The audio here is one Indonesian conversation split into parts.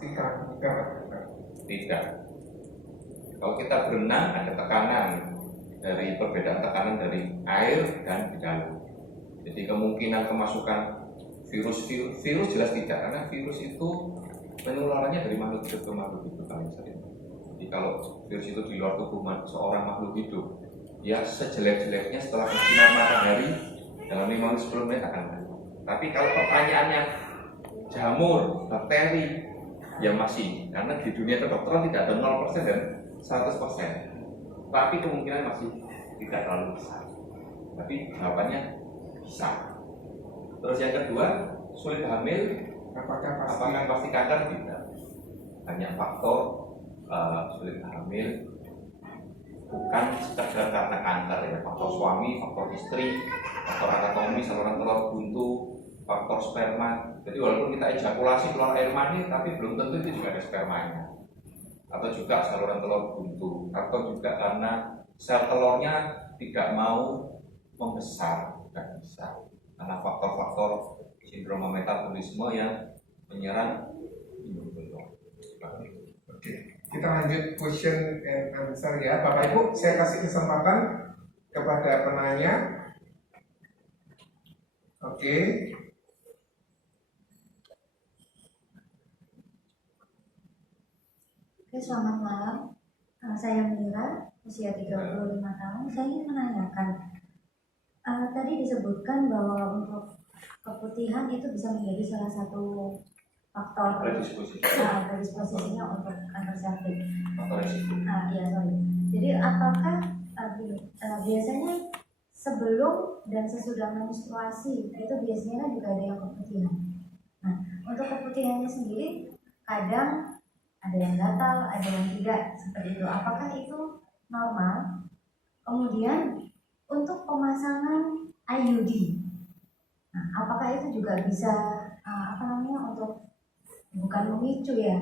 Tidak. Kalau kita berenang ada tekanan dari perbedaan tekanan dari air dan di dalam. Jadi kemungkinan kemasukan virus jelas tidak, karena virus itu penularannya dari makhluk hidup ke makhluk hidup paling sering. Jadi kalau virus itu di luar tubuh seorang makhluk hidup, ya sejelek-jeleknya setelah bersinar matahari dalam 5 menit 10 menit akan mati. Tapi kalau pertanyaannya jamur, bakteri, ya masih, karena di dunia kedokteran tidak ada 0% dan 100%. Tapi kemungkinan masih tidak terlalu besar. Tapi jawabannya bisa. Terus yang kedua, sulit hamil, apakah pasti kanker? Tidak. Banyak faktor sulit hamil, bukan sekedar karena kanker ya, faktor suami, faktor istri, faktor anatomi, saluran telur buntu, faktor sperma. Jadi walaupun kita ejakulasi keluar air mani, tapi belum tentu itu juga ada spermanya. Atau juga saluran telur buntu, atau juga karena sel telurnya tidak mau membesar, tidak bisa. Karena faktor-faktor sindrom metabolisme yang menyerang imun telur. Oke, kita lanjut question and answer ya, Bapak Ibu. Saya kasih kesempatan kepada penanya. Oke. Oke, selamat malam. Saya Mira, usia 35 tahun. Saya ingin menanyakan, tadi disebutkan bahwa untuk keputihan itu bisa menjadi salah satu faktor predisposisinya untuk kanker cervix. Iya, sorry. Jadi apakah biasanya sebelum dan sesudah menstruasi itu biasanya kan juga ada yang keputihan. Nah, untuk keputihannya sendiri kadang ada yang gatal, ada yang tidak, seperti itu. Apakah itu normal? Kemudian untuk pemasangan IUD, nah, apakah itu juga bisa untuk bukan memicu ya?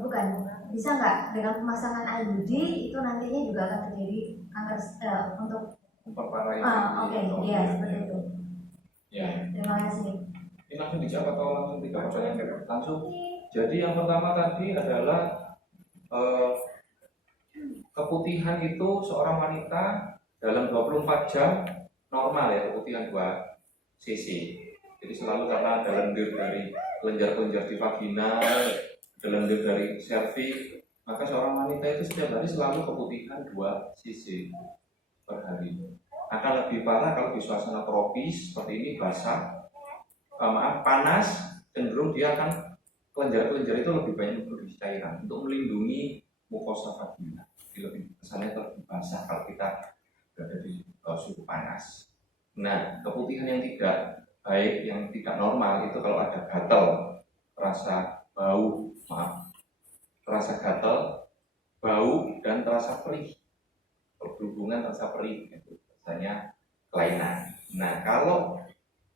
Bukan, bisa nggak dengan pemasangan IUD itu nantinya juga akan terjadi kanker untuk Oke, iya seperti itu. Ya. Terima kasih. Ini langsung dijawab atau langsung 3 pertanyaan? Langsung. Jadi yang pertama tadi adalah keputihan itu seorang wanita dalam 24 jam normal ya, keputihan 2 cc. Jadi selalu karena ada lendir dari kelenjar-kelenjar di vagina, ada lendir dari serviks, maka seorang wanita itu setiap hari selalu keputihan 2 cc per hari. Akan lebih parah kalau di suasana tropis seperti ini, basah, panas, cenderung dia akan kelenjar-kelenjar itu lebih banyak produksi cairan untuk melindungi mukosa vagina. Jadi lebih kesannya lebih basah kalau kita berada di suhu panas. Nah, keputihan yang tidak baik, yang tidak normal itu kalau ada gatal, terasa gatal, bau dan terasa perih. Berhubungan terasa perih itu biasanya kelainan. Nah, kalau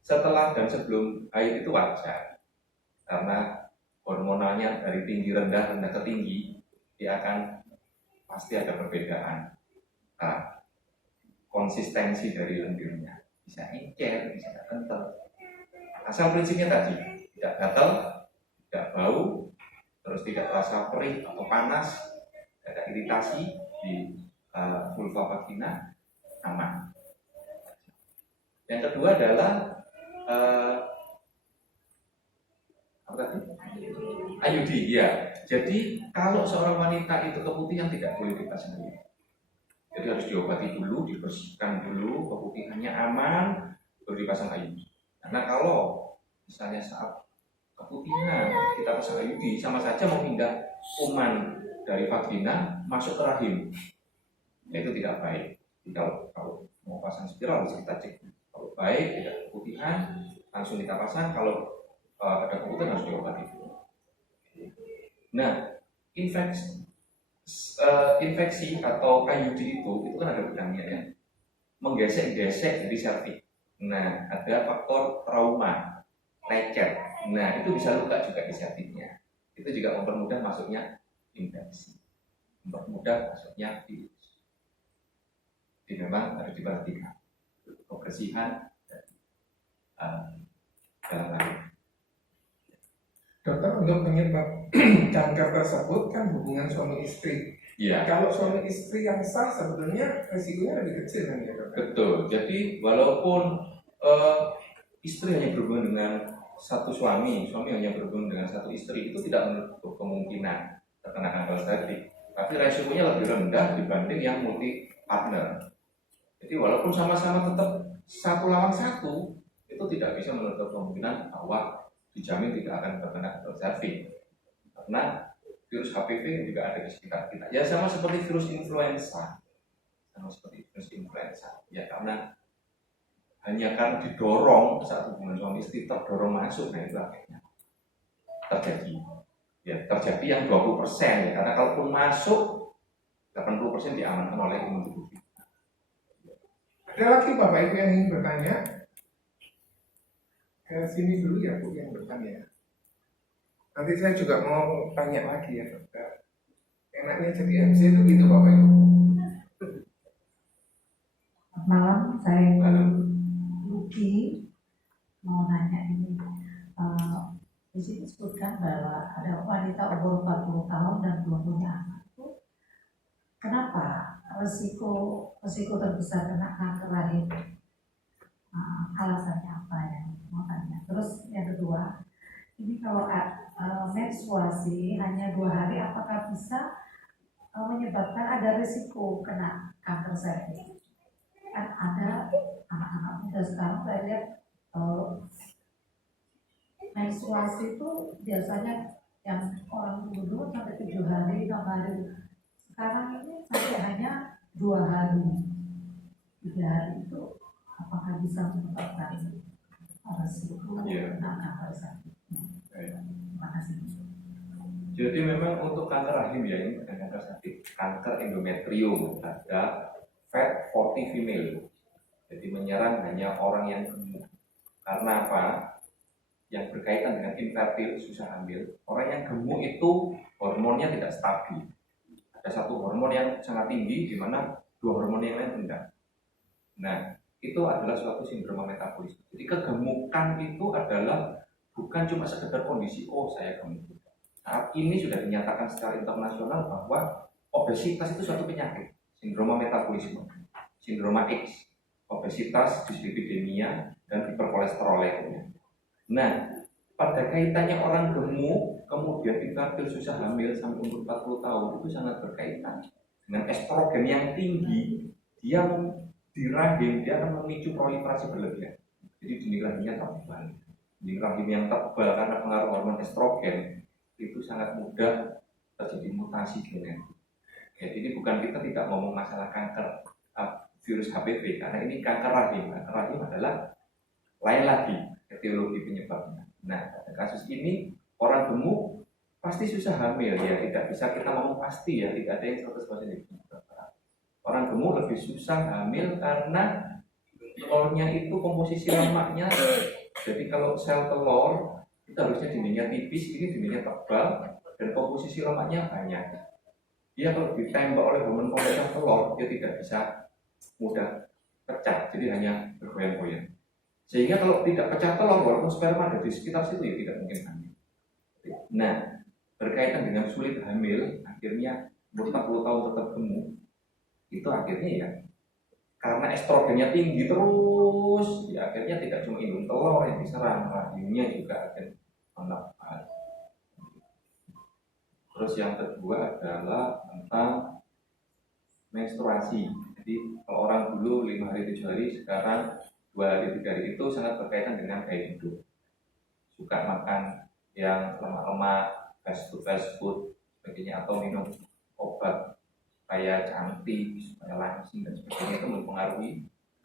setelah dan sebelum haid itu wajar, karena hormonalnya dari tinggi rendah ke tinggi, dia akan pasti ada perbedaan konsistensi dari lendirnya, bisa encer, bisa kental. Asal prinsipnya tadi tidak gatal, tidak bau, terus tidak terasa perih atau panas, tidak ada iritasi di vulva vagina, aman. Yang kedua adalah IUD ya. Jadi kalau seorang wanita itu keputihan tidak boleh dipasang IUD. Jadi harus diobati dulu, dibersihkan dulu, keputihannya aman, baru dipasang IUD. Karena kalau misalnya saat keputihan kita pasang IUD, sama saja memindah kuman dari vagina masuk ke rahim. Itu tidak baik. Jadi kalau mau pasang spiral harus kita cek. Kalau baik, tidak keputihan, langsung kita pasang. Kalau ada keputihan harus diobati dulu. Nah, infeksi atau IUD itu kan ada benangnya ya, menggesek-gesek dari serviks. Nah, ada faktor trauma, lecet. Nah, itu bisa luka juga di serviksnya. Itu juga mempermudah masuknya infeksi, mempermudah masuknya virus. Jadi memang harus diperhatikan kebersihan dalam Dokter, untuk penyebab kanker tersebut kan hubungan suami istri. Iya. Kalau suami istri yang sah sebetulnya risikonya lebih kecil kan ya dokter? Betul. Jadi walaupun istri hanya berhubungan dengan satu suami hanya berhubungan dengan satu istri, itu tidak menutup kemungkinan terkena kanker cervix. Tapi resikonya lebih rendah dibanding yang multi partner. Jadi walaupun sama-sama tetap satu lawan satu, itu tidak bisa menutup kemungkinan bahwa dijamin tidak akan terkena kanker cervix. Karena virus HPV juga ada di sekitar kita. Ya sama seperti virus influenza. Ya karena hanya karena didorong saat hubungan suami istri terdorong masuk, nah itu akhirnya terjadi yang 20% ya, karena kalaupun masuk 80% diamankan oleh imun tubuh kita. Ada lagi Bapak Ibu yang ingin bertanya? Ke sini dulu ya Bu yang bertanya. Nanti saya juga mau tanya lagi ya dokter. Enaknya jadi MC itu gitu Bapak Ibu. Malam, saya Luki mau nanya ini. Di sini disebutkan bahwa ada wanita umur 40 tahun dan belum punya anak. Kenapa resiko terbesar kena kanker rahim? Alasannya apa ya? Mau tanya. Terus yang kedua, ini kalau menstruasi hanya 2 hari, apakah bisa menyebabkan ada risiko kena kanker cervix? Kan ada anak-anak muda sekarang saya lihat menstruasi itu biasanya yang orang dulu sampai 7 hari, 6 hari. Sekarang ini sampai hanya 2 hari, 3 hari itu apakah bisa menyebabkan risiko kena kanker cervix? Terima kasih. Jadi memang untuk kanker rahim ya, ini bukan kanker cervix, kanker endometrium pada fat 40 female. Jadi menyerang hanya orang yang gemuk. Karena apa? Yang berkaitan dengan infertil, susah hamil. Orang yang gemuk itu hormonnya tidak stabil. Ada satu hormon yang sangat tinggi, di mana 2 hormon yang lain rendah. Nah, itu adalah suatu sindrom metabolisme. Jadi kegemukan itu adalah bukan cuma sekedar kondisi, oh saya gemuk. Saat ini sudah dinyatakan secara internasional bahwa obesitas itu suatu penyakit. Sindroma metabolisme, sindroma X, obesitas, dyslipidemia, dan hiperkolesterolemia. Nah, pada kaitannya orang gemuk, kemudian infertil susah hamil sampai umur 40 tahun, itu sangat berkaitan dengan estrogen yang tinggi. Dia di rahim, dia akan memicu proliferasi berlebihan. Jadi dinding rahimnya tebal. Dinding rahim yang tebal karena pengaruh hormon estrogen, itu sangat mudah terjadi mutasi genetik. Jadi ini bukan kita tidak ngomong masalah kanker virus HPV, karena ini kanker rahim. Kanker rahim adalah lain lagi etiologi penyebabnya. Nah, pada kasus ini orang gemuk pasti susah hamil ya, tidak bisa kita ngomong pasti ya, tidak ada yang 100% dipenyebab. Orang gemuk lebih susah hamil karena telurnya itu komposisi lemaknya. Jadi kalau sel telur itu harusnya dindingnya tipis, ini dindingnya tebal dan komposisi lemaknya banyak. Dia kalau ditembak oleh hormon pemecah telur, dia tidak bisa mudah pecah, jadi hanya bergoyang-goyang. Sehingga kalau tidak pecah telur, walaupun sperma ada di sekitar situ ya tidak mungkin hamil. Nah, berkaitan dengan sulit hamil, akhirnya umur 40 tahun tetap gemuk, itu akhirnya ya karena estrogennya tinggi terus, ya akhirnya tidak cuma indung telur yang diserang, rahimnya juga akan menambah. Terus yang kedua adalah tentang menstruasi. Jadi kalau orang dulu 5 hari 7 hari, sekarang 2 hari 3 hari, itu sangat berkaitan dengan gaya hidup. Suka makan yang lemak-lemak, fast food sebagainya, atau minum obat supaya cantik, supaya langsing dan sebagainya, itu mempengaruhi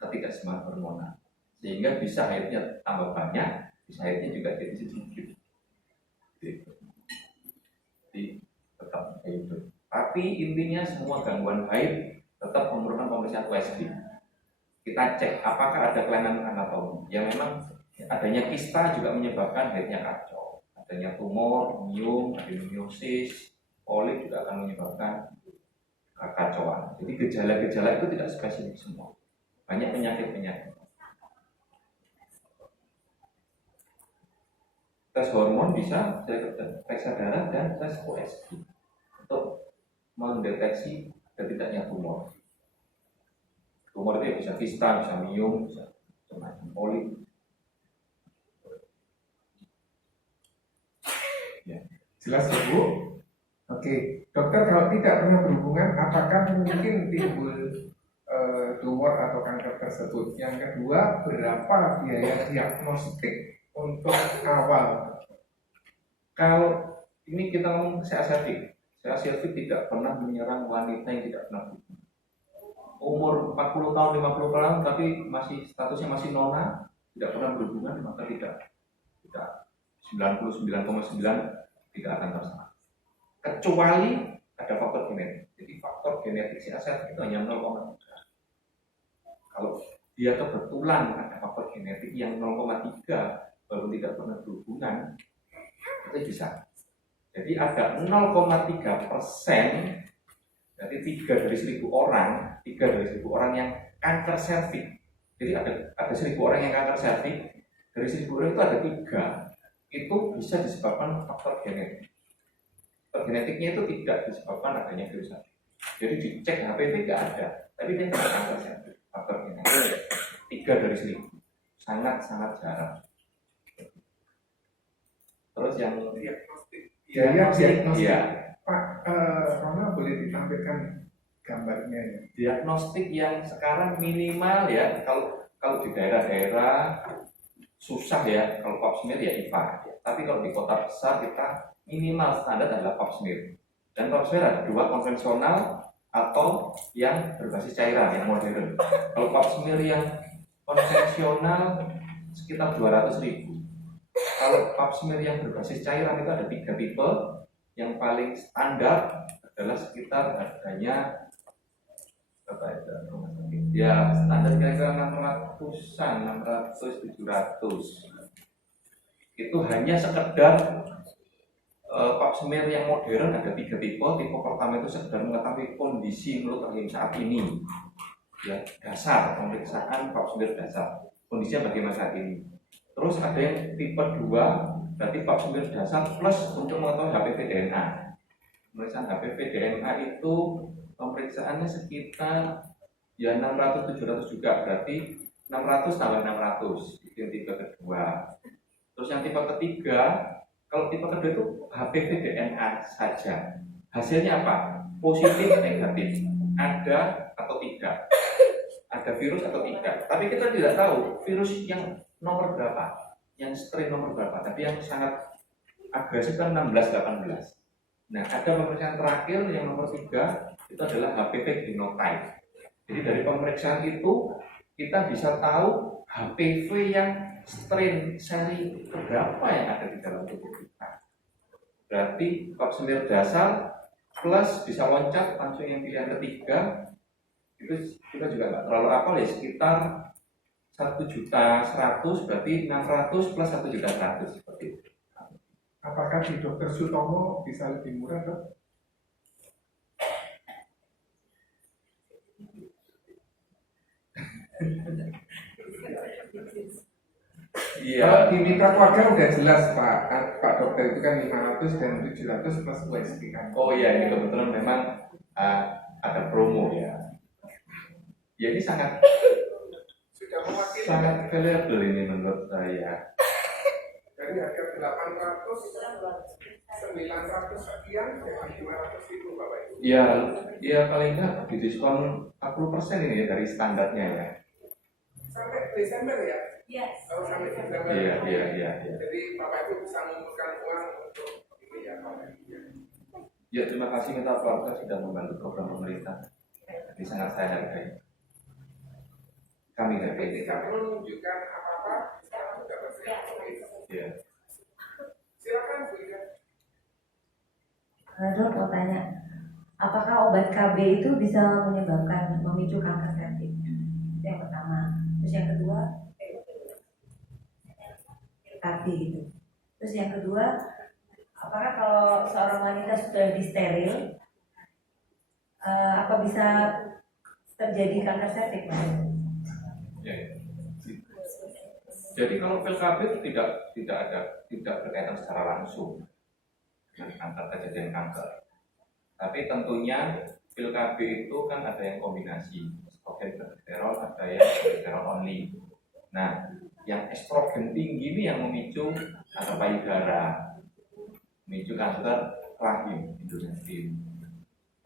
ketidakseimbangan hormonal. Sehingga bisa haidnya tambah banyak, bisa haidnya juga jadi sedikit. Jadi tetap hidup. Tapi intinya semua gangguan haid tetap memerlukan pemeriksaan USG. Kita cek apakah ada kelainan anatomi. Ya memang adanya kista juga menyebabkan haidnya kacau. Adanya tumor, miom, adenomyosis, polip juga akan menyebabkan kekacauan. Jadi gejala-gejala itu tidak spesifik semua. Banyak penyakit-penyakit. tes hormon bisa, periksa darah dan tes USG untuk mendeteksi ada tidaknya tumor. Tumor itu bisa kista, bisa miom, bisa macam polip. Ya. Jelas ya Bu? Oke, dokter kalau tidak pernah berhubungan, apakah mungkin timbul tumor atau kanker tersebut? Yang kedua, berapa biaya diagnostik untuk awal? Kalau ini kita ngomong seasiatik tidak pernah menyerang wanita yang tidak pernah berhubungan. Umur 40 tahun, 50 tahun, tapi statusnya masih nona, tidak pernah berhubungan, maka tidak 99,9 tidak akan terserang. Kecuali ada faktor genetik. Jadi faktor genetik si asiatik itu hanya 0,3. Kalau dia kebetulan ada faktor genetik yang 0,3 baru tidak pernah berhubungan, itu bisa. Jadi ada 0,3%, jadi 3 dari 1.000 orang yang kanker serviks. Jadi ada 1.000 orang yang kanker serviks, dari 1.000 orang itu ada 3, itu bisa disebabkan faktor genetik. Faktor genetiknya itu tidak disebabkan adanya virus HIV. Jadi dicek HPV nggak ada, tapi dia tidak kanker serviks. Faktor genetik 3 dari 1.000, sangat jarang. Terus yang Diagnostik. diagnostik, ya. Pak, Rama boleh ditampilkan gambarnya ya? Diagnostik yang sekarang minimal ya, kalau di daerah-daerah susah ya, kalau pap smear ya IVA. Tapi kalau di kota besar kita minimal standar adalah pap smear. Dan pap smear ada 2, konvensional atau yang berbasis cairan, yang modern. Kalau pap smear yang konvensional sekitar 200.000. Kalau pap smear yang berbasis cairan itu ada 3 tipe. Yang paling standar adalah sekitar harganya berapa itu? Ya standar kira-kira 600-an, 600-700. Itu hanya sekedar pap smear yang modern ada 3 tipe. Tipe pertama itu sekedar mengetahui kondisi mulut rahim saat ini, ya, dasar pemeriksaan pap smear dasar, kondisinya bagaimana saat ini. Terus ada yang tipe 2, berarti pap smear dasar plus untuk mengetahui HPV DNA. Pemeriksaan HPV DNA itu pemeriksaannya sekitar ya 600-700 juga, berarti 600 tambah 600. Itu yang tipe kedua. Terus yang tipe ketiga, kalau tipe kedua itu HPV DNA saja. Hasilnya apa? Positif, negatif, ada atau tidak, ada virus atau tidak. Tapi kita tidak tahu virus yang nomor berapa, yang strain nomor berapa. Tapi yang sangat agresif kan 16-18. Nah, ada pemeriksaan terakhir yang nomor 3 itu adalah HPV genotype. Jadi dari pemeriksaan itu kita bisa tahu HPV yang strain seri keberapa yang ada di dalam tubuh kita. Berarti pap smear dasar plus bisa loncat langsung yang pilihan ketiga, itu kita juga nggak terlalu apal ya, sekitar 1.100.000, berarti 600 plus 1.100.000 seperti itu. Apakah di Dokter Sutomo bisa lebih murah, Dok? Iya. Kalau di mitra keluarga udah jelas Pak Dokter itu kan 500 dan 700 plus USG kan. Oh iya, ini kebetulan memang ada promo ya. Ya ini sangat valuable ini menurut saya. Dari harga 800, 900 sekian, jadi 500.000 Bapak Ibu. Ya paling nggak didiskon 40% ini ya dari standarnya ya. Sampai Desember ya? Yes. Kalau sampai Desember. Iya. Jadi Bapak Ibu bisa mengumpulkan uang untuk ini ya Bapak Ibu. Ya terima kasih Mitra Keluarga sudah membantu program pemerintah. Ini sangat saya hargai. Kami Jadi hargai. tidak perlu menunjukkan apa-apa, sekarang sudah bersedia. Ya. Silakan Bu Ida. Dok mau tanya, apakah obat KB itu bisa menyebabkan memicu kanker serviks? Itu yang pertama. Terus yang kedua, KB gitu. Terus yang kedua, apakah kalau seorang wanita sudah disteril, apa bisa terjadi kanker serviks? Ya. Jadi kalau pil KB itu tidak berkaitan secara langsung dengan antar kejadian kanker. Tapi tentunya pil KB itu kan ada yang kombinasi estrogen progesterol, ada yang progesterol only. Nah, yang estrogen tinggi ini yang memicu kanker payudara, memicu kanker rahim, endometrium.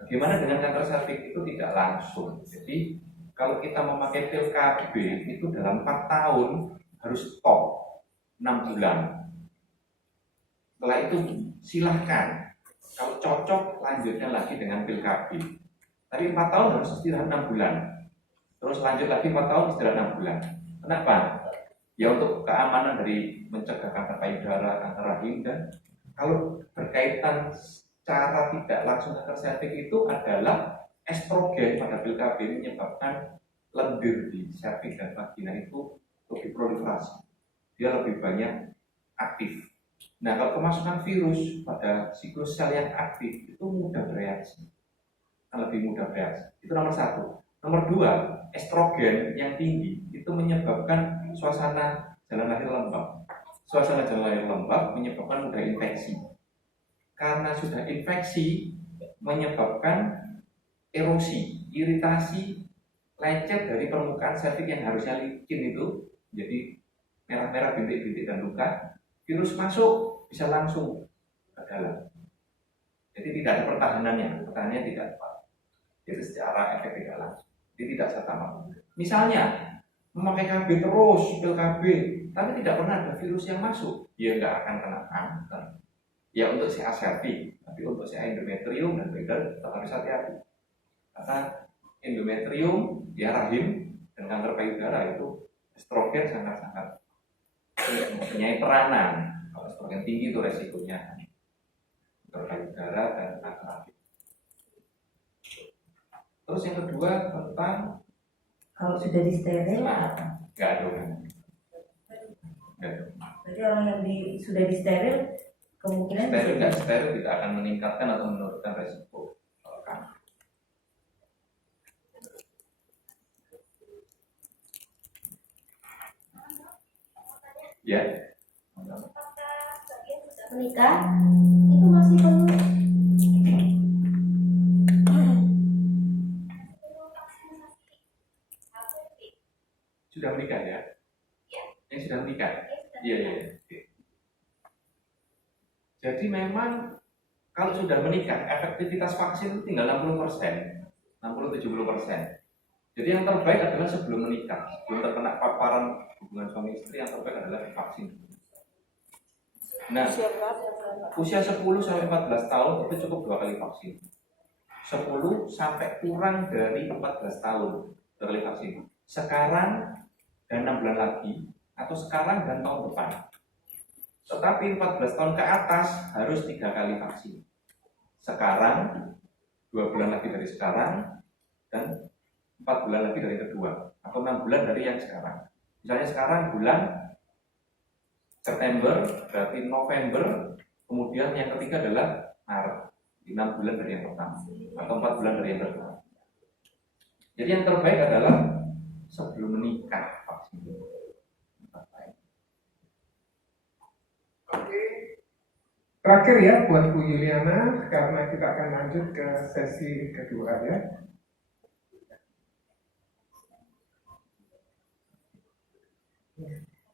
Bagaimana dengan kanker serviks? Itu tidak langsung. Jadi kalau kita memakai pil KB itu dalam 4 tahun harus stop 6 bulan. Setelah itu silahkan, kalau cocok lanjutnya lagi dengan pil KB. Tapi 4 tahun harus istirahat 6 bulan. Terus lanjut lagi 4 tahun istirahat 6 bulan. Kenapa? Ya untuk keamanan dari mencegah kanker payudara, kanker rahim, dan kalau berkaitan cara tidak langsung kanker serviks itu adalah estrogen pada pil KB menyebabkan lendir di serviks dan vagina itu lebih proliferasi, dia lebih banyak aktif. Nah, kalau kemasukan virus pada siklus sel yang aktif itu mudah bereaksi, lebih mudah bereaksi. Itu nomor 1. Nomor 2, estrogen yang tinggi itu menyebabkan suasana jalan lahir lembab. Suasana jalan lahir lembab menyebabkan mudah infeksi. Karena sudah infeksi menyebabkan erosi, iritasi, lecet dari permukaan serviks yang harusnya licin itu. Jadi merah-merah, bintik-bintik dan luka, virus masuk bisa langsung ke dalam. Jadi tidak ada pertahanannya tidak tepat. Jadi secara efek tidak langsung. Jadi tidak serta-merta. Misalnya memakai KB terus, pil KB, tapi tidak pernah ada virus yang masuk, dia nggak akan kena kanker. Ya untuk CA serviks, tapi untuk CA endometrium dan beda tetap harus hati-hati. Karena endometrium, ya rahim, dan kanker payudara itu estrogen sangat-sangat mempunyai peranan. Kalau estrogen tinggi itu resikonya kanker payudara dan kanker rahim. Terus yang kedua tentang Kalau sudah disteril, nggak ada hubungan. berarti orang yang sudah disteril kemungkinan Steril tidak akan meningkatkan atau menurunkan resiko kanker. Ya. menikah itu masih perlu Sudah menikah ya? Yang sudah menikah? Iya. Oke. Jadi memang kalau sudah menikah, efektivitas vaksin itu tinggal 60%, 60-70%. Jadi yang terbaik adalah sebelum menikah, sebelum terkena paparan hubungan suami istri, yang terbaik adalah vaksin. Nah, usia 10 sampai 14 tahun itu cukup 2 kali vaksin. 10 sampai kurang dari 14 tahun 2 kali vaksin. Sekarang dan 6 bulan lagi, atau sekarang dan tahun depan. Tetapi 14 tahun ke atas harus 3 kali vaksin. Sekarang, 2 bulan lagi dari sekarang, dan 4 bulan lagi dari kedua, atau 6 bulan dari yang sekarang. Misalnya sekarang bulan September, berarti November, kemudian yang ketiga adalah Maret, 6 bulan dari yang pertama, atau 4 bulan dari yang kedua. Jadi yang terbaik adalah sebelum menikah vaksin. Oke. Terakhir ya buat Bu Yuliana, karena kita akan lanjut ke sesi kedua ya.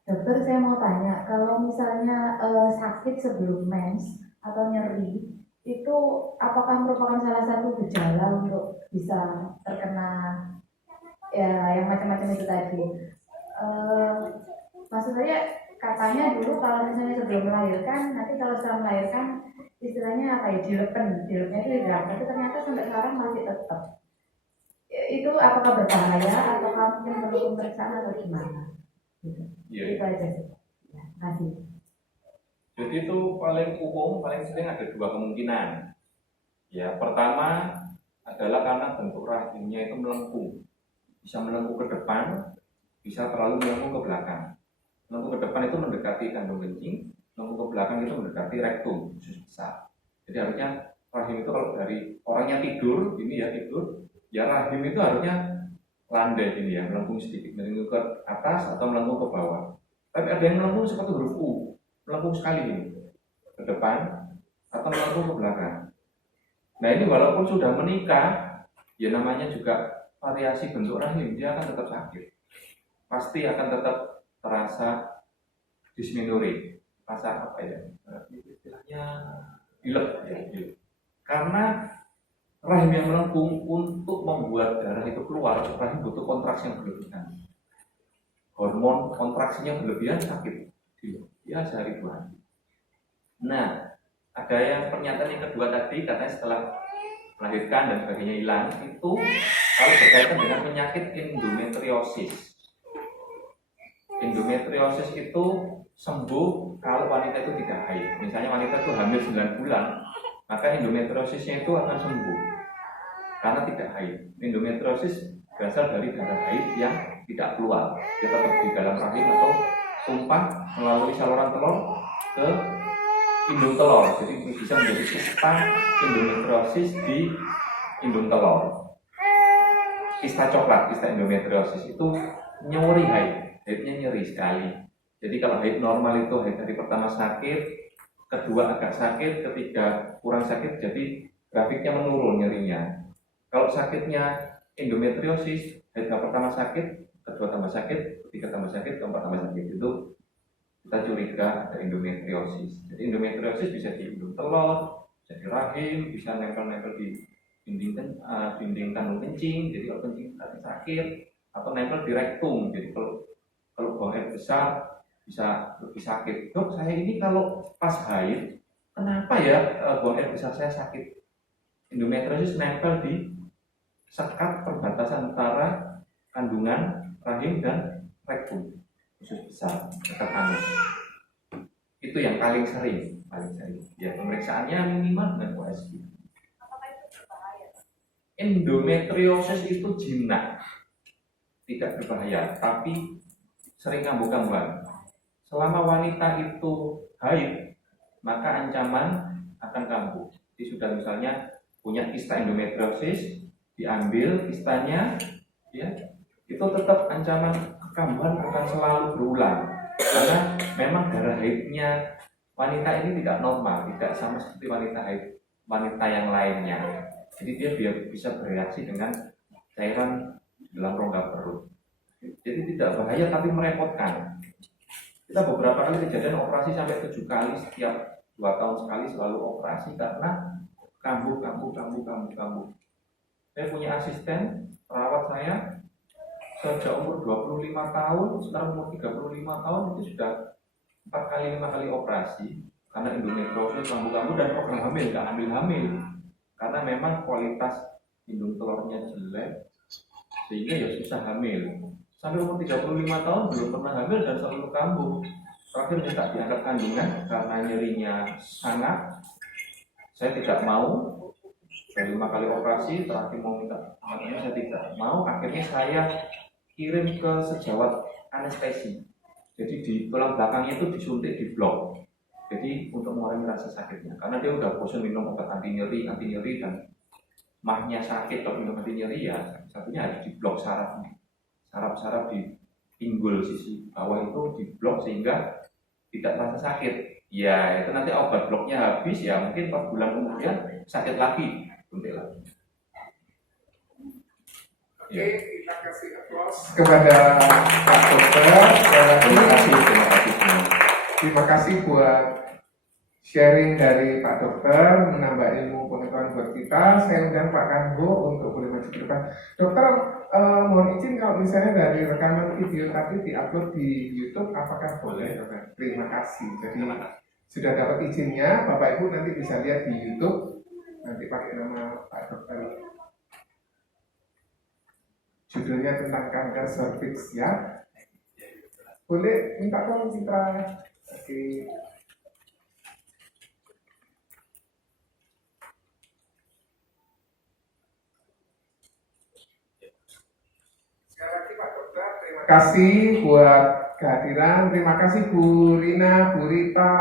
Dokter, saya mau tanya, kalau misalnya sakit sebelum mens atau nyeri, itu apakah merupakan salah satu gejala untuk bisa terkena ya yang macam-macam itu tadi? Maksud saya, katanya dulu kalau misalnya sebelum melahirkan, nanti kalau setelah melahirkan, istilahnya apa ya, dilepnya itu hilang, tapi ternyata sampai sekarang masih tetap. Itu apakah berbahaya atau mungkin perlu pemeriksaan atau gimana? Iya. Itu aja sih. Ya, kasih. Jadi itu paling umum, paling sering ada 2 kemungkinan. Ya, pertama adalah karena bentuk rahimnya itu melengkung. Bisa melengkung ke depan, bisa terlalu melengkung ke belakang. Melengkung ke depan itu mendekati kandung kencing, melengkung ke belakang itu mendekati rektum, usus besar. Jadi harusnya rahim itu kalau dari orangnya tidur, ini ya tidur, ya rahim itu harusnya landai ini ya, melengkung sedikit, melengkung ke atas atau melengkung ke bawah. Tapi ada yang melengkung seperti huruf U, melengkung sekali ini, ke depan atau melengkung ke belakang. Nah ini walaupun sudah menikah, ya namanya juga variasi bentuk rahim, dia akan tetap sakit. Pasti akan tetap terasa dysmenorrhea, rasa apa ya? Istilahnya pilek ya, pilek. Karena rahim yang melengkung untuk membuat darah itu keluar, rahim butuh kontraksi yang berlebihan. Hormon kontraksinya berlebihan sakit, ya sehari 2 hari. Nah, ada yang pernyataan yang kedua tadi katanya setelah melahirkan dan sebagainya hilang itu kalau berkaitan dengan penyakit endometriosis. Endometriosis itu sembuh kalau wanita itu tidak haid. Misalnya wanita itu hamil 9 bulan, maka endometriosisnya itu akan sembuh karena tidak haid. Endometriosis berasal dari darah haid yang tidak keluar, dia tetap di dalam rahim atau tumpah melalui saluran telur ke indung telur. Jadi bisa menjadi kista endometriosis di indung telur. Kista coklat, kista endometriosis itu nyeri haid, haidnya nyeri sekali. Jadi kalau haid normal itu haid hari pertama sakit, kedua agak sakit, ketiga kurang sakit, jadi grafiknya menurun nyerinya. Kalau sakitnya endometriosis, haid pertama sakit, kedua tambah sakit, ketiga tambah sakit, keempat tambah sakit, itu kita curiga ada endometriosis. Jadi endometriosis bisa di indung telur, bisa di rahim, bisa nempel-nempel di dinding kandung kencing, jadi kalau kencing sakit, atau nempel di rektum. Jadi kalau buang air besar bisa lebih sakit. Dok, saya ini kalau pas haid, kenapa ya buang air besar saya sakit? Endometriosis nempel di sekat perbatasan antara kandungan rahim dan rektum, usus besar, sekat anus. Itu yang paling sering. Ya pemeriksaannya minimal dengan USG. Apakah itu berbahaya? Endometriosis itu jinak, tidak berbahaya, tapi sering kambuh-kambuhan. Selama wanita itu haid, maka ancaman akan kambuh. Jadi sudah misalnya punya kista endometriosis, diambil kistanya, ya, itu tetap ancaman kekambuhan akan selalu berulang. Karena memang darah haidnya wanita ini tidak normal, tidak sama seperti wanita yang lainnya. Jadi dia bisa bereaksi dengan cairan dalam rongga perut. Jadi tidak bahaya tapi merepotkan. Kita beberapa kali kejadian operasi sampai 7 kali setiap 2 tahun sekali selalu operasi karena kambuh. Saya punya asisten perawat saya sejak umur 25 tahun, sekarang umur 35 tahun itu sudah 4 kali 5 kali operasi karena endometriosis, kambuh dan program hamil, nggak hamil karena memang kualitas indung telurnya jelek sehingga ya susah hamil. Sampai umur 35 tahun belum pernah hamil dan selalu kambuh. Terakhir minta diangkat kandungan karena nyerinya sangat. Saya tidak mau. Saya 5 kali operasi, terakhir mau minta angkatnya saya tidak mau. Akhirnya saya kirim ke sejawat anestesi. Jadi di tulang belakangnya itu disuntik di blok. Jadi untuk mengurangi rasa sakitnya. Karena dia udah bosan minum obat anti nyeri dan mahnya sakit kalau minum anti nyeri ya satunya harus di blok sarafnya. Saraf di pinggul sisi bawah itu diblok sehingga tidak terasa sakit. Ya itu nanti obat bloknya habis ya mungkin 4 bulan kemudian sakit lagi, suntik lagi. Oke, kita kasih aplaus kepada Pak Dokter. Terima kasih semua. Terima kasih buat sharing dari Pak Dokter, menambah ilmu pengetahuan buat kita. Saya undang Pak Kanbo untuk boleh maju ke depan. Dokter, mohon izin kalau misalnya dari rekaman video tadi diupload di YouTube, apakah boleh? Dokter? Terima kasih. Jadi sudah dapat izinnya, Bapak Ibu nanti bisa lihat di YouTube. Nanti pakai nama Pak Dokter. Judulnya tentang kanker serviks ya. Boleh minta tolong Citra. Oke. Sekali lagi Pak Dokter, terima kasih buat kehadiran. Terima kasih Bu Rina, Bu Rita,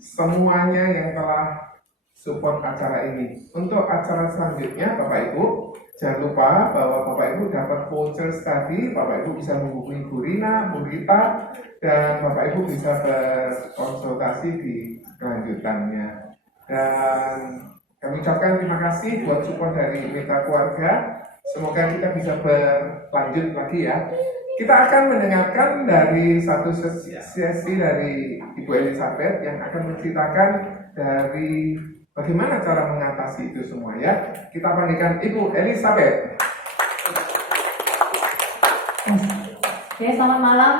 semuanya yang telah support acara ini. Untuk acara selanjutnya, Bapak Ibu, jangan lupa bahwa Bapak Ibu dapat voucher tadi. Bapak Ibu bisa menghubungi Bu Rina, Bu Rita, dan Bapak Ibu bisa berkonsultasi di kelanjutannya. Dan kami ucapkan terima kasih buat support dari Mitra Keluarga. Semoga kita bisa berlanjut lagi ya. Kita akan mendengarkan dari satu sesi dari Ibu Elizabeth yang akan menceritakan dari bagaimana cara mengatasi itu semua ya. Kita panggilkan Ibu Elizabeth. Oke, selamat malam.